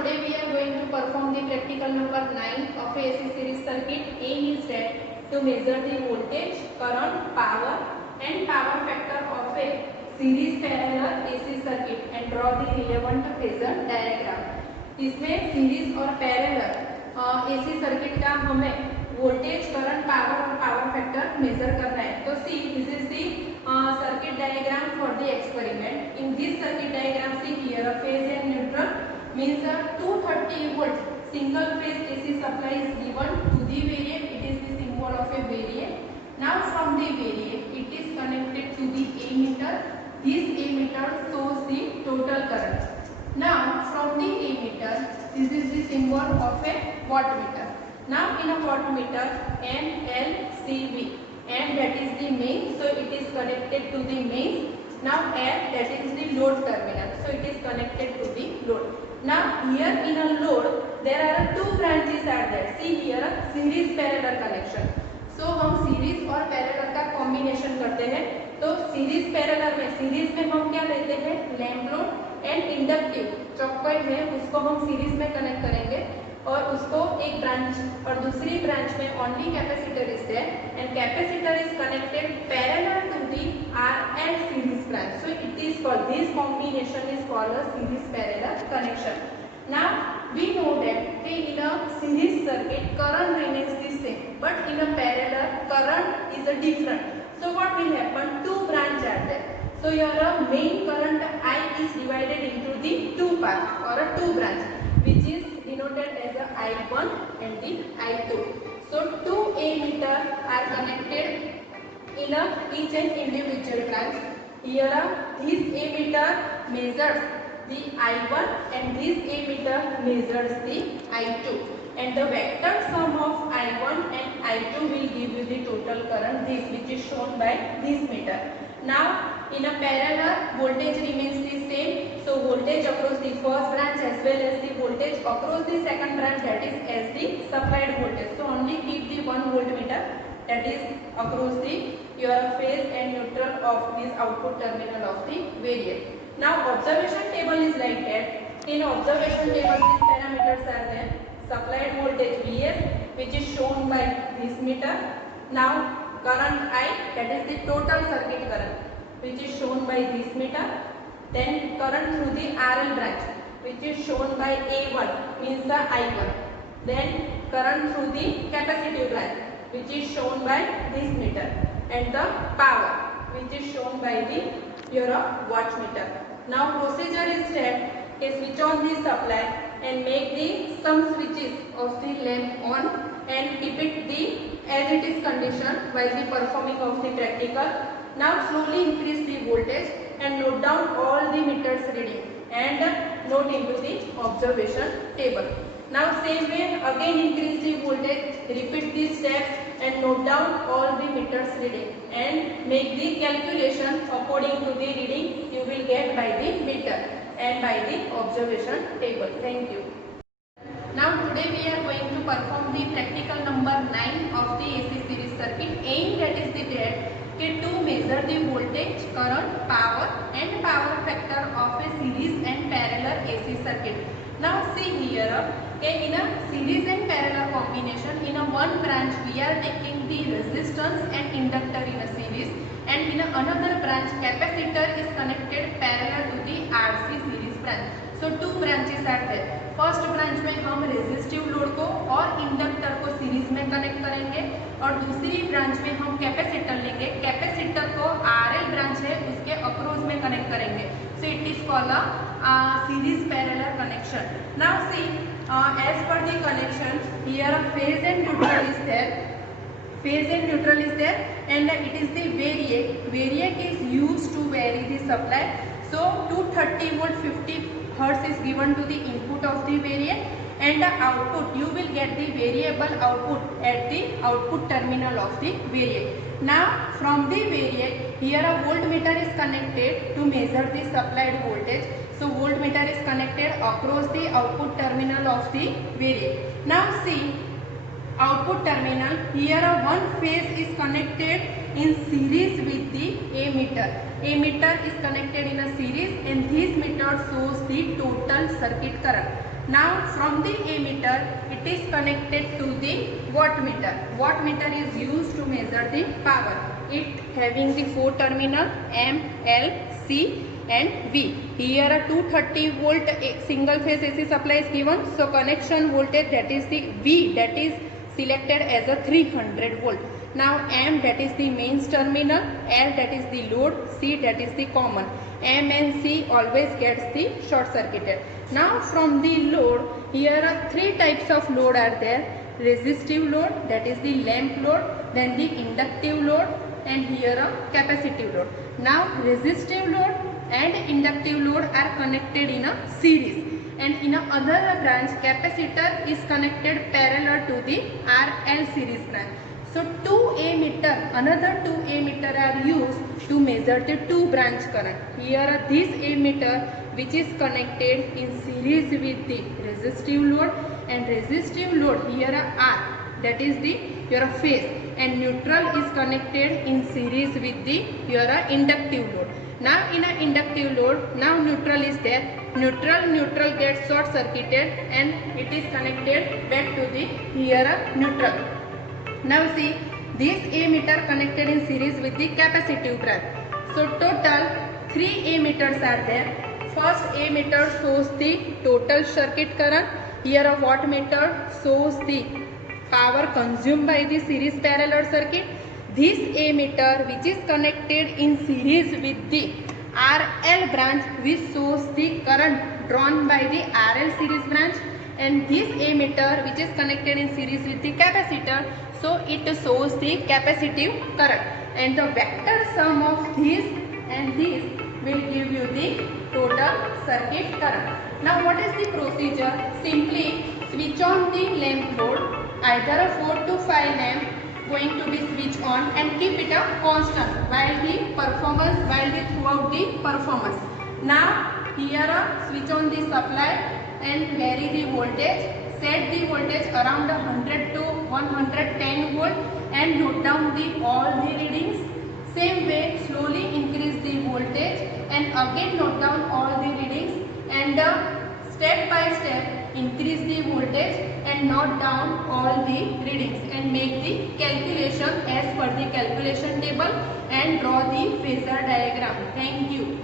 today we are going to perform the practical number 9 of a AC series circuit. Aim is that to measure the voltage, current, power and power factor of a series parallel AC circuit and draw the relevant phasor diagram. इसमें series और parallel AC circuit का हमें voltage, current, power और power factor major करना है. तो see this is the circuit diagram for the experiment. In this circuit diagram, see here a phase and neutral means a 230 volt single phase AC supply is given to the variac. It is the symbol of a variac. Now from the variac it is connected to the ammeter. This ammeter shows the total current. Now from the ammeter, this is the symbol of a wattmeter. Now in a wattmeter MLCV, M that is the main, so it is connected to the main. Now F that is the load terminal, so it is connected to the load. Now here in a load there are two branches are there. See here a series parallel connection. So हम series और parallel का combination करते हैं. तो series parallel में series में हम क्या लेते हैं, लैंप लोड एंड इंडक्टिव चॉकवाइज है उसको हम सीरीज में कनेक्ट करेंगे और उसको एक ब्रांच और दूसरी ब्रांच में only capacitor is there and capacitor is connected parallel to the R and series branch. So it is called this combination is called a series parallel connection. Now we know that in a series circuit current remains the same, but in a parallel current is a different. So what will happen, two branches are there. So here a main current I is divided into the two parts or a two branch which is denoted as a I1 and the I2. So two ammeter are connected in a each and individual branch. Here this ammeter measures the I1 and this ammeter measures the I2 and the vector sum of I1 and I2 will give you the total current, this which is shown by this meter. Now in a parallel voltage remains the same, so voltage across the first branch as well as the voltage across the second branch, that is as the supplied voltage. So only keep the 1 voltmeter that is across the your phase and neutral of this output terminal of the variac. Now observation table is like that. In observation table these parameters are there. Supplied voltage Vs which is shown by this meter. Now current I, that is the total circuit current which is shown by this meter. Then current through the RL branch which is shown by A1 means the I1. Then current through the capacitive branch which is shown by this meter and the power which is shown by the your wattmeter. Now procedure is that switch on the supply and make the some switches of the lamp on and keep it the as it is condition while the performing of the practical. Now slowly increase the voltage and note down all the meters reading and note into the observation table. Now same way again increase the voltage, repeat these steps and note down all the meters reading and make the calculation according to the reading you will get by the meter and by the observation table. Thank you. Now today we are going to perform the practical number 9 of the AC series circuit. Aim that is the that to measure the voltage, current, power and power factor of a series and parallel AC circuit. Now see here in a series and parallel combination, in a one branch we are taking the resistance and inductor in a series and in another branch capacitor is connected parallel to the RC series branch. So two branches are there. First branch में हम resistive load को और inductor को series में connect करेंगे और दूसरी branch में हम कैपेसिटर लेंगे. कैपेसिटर को आरएल ब्रांच है उसके अक्रॉस में कनेक्ट करेंगे. So it is called a series parallel connection. Now see as per the connection here a phase and neutral is there. Phase and neutral is there and it is the variac. Variac is used to vary the supply. So 230 volt 50 hertz is given to the input of the variac and the output you will get the variable output at the output terminal of the variac. Now from the variac here a voltmeter is connected to measure the supplied voltage. So voltmeter is connected across the output terminal of the variac. Now see output terminal here a one phase is connected in series with the ammeter. Ammeter is connected in a series and this meter shows the total circuit current. Now from the ammeter it is connected to the wattmeter. Wattmeter is used to measure the power. It having the 4 terminal M, L, C and V. Here a 230 volt single phase AC supply is given. So connection voltage, that is the V, that is selected as a 300 volt. Now M, that is the mains terminal, L, that is the load, C, that is the common. M and C always gets the short circuited. Now from the load, here are 3 types of load are there. Resistive load, that is the lamp load, then the inductive load and here a capacitive load. Now resistive load and inductive load are connected in a series, and in another branch capacitor is connected parallel to the RL series branch. So 2 ammeter, another 2 ammeter are used to measure the 2 branch current. Here are this ammeter which is connected in series with the resistive load, and resistive load here are R, that is the your phase, and neutral is connected in series with the your inductive load. Now in a inductive load, now neutral is there. Neutral gets short circuited and it is connected back to the here neutral. Now see, this ammeter connected in series with the capacitive branch. So total 3 ammeters are there. First ammeter shows the total circuit current. Here a wattmeter shows the power consumed by the series parallel circuit. This ammeter which is connected in series with the RL branch which shows the current drawn by the RL series branch, and this ammeter which is connected in series with the capacitor, so it shows the capacitive current, and the vector sum of this and this will give you the total circuit current. Now what is the procedure? Simply switch on the lamp load, either a 4 to 5 lamp going to be switched on, and keep it a constant while throughout the performance. Now here switch on the supply and vary the voltage. Set the voltage around 100 to 110 volt and note down all the readings. Same way slowly increase the voltage and again note down all the readings, and step by step increase the voltage and note down all the readings, and make the calculation as per the calculation table and draw the phasor diagram. Thank you.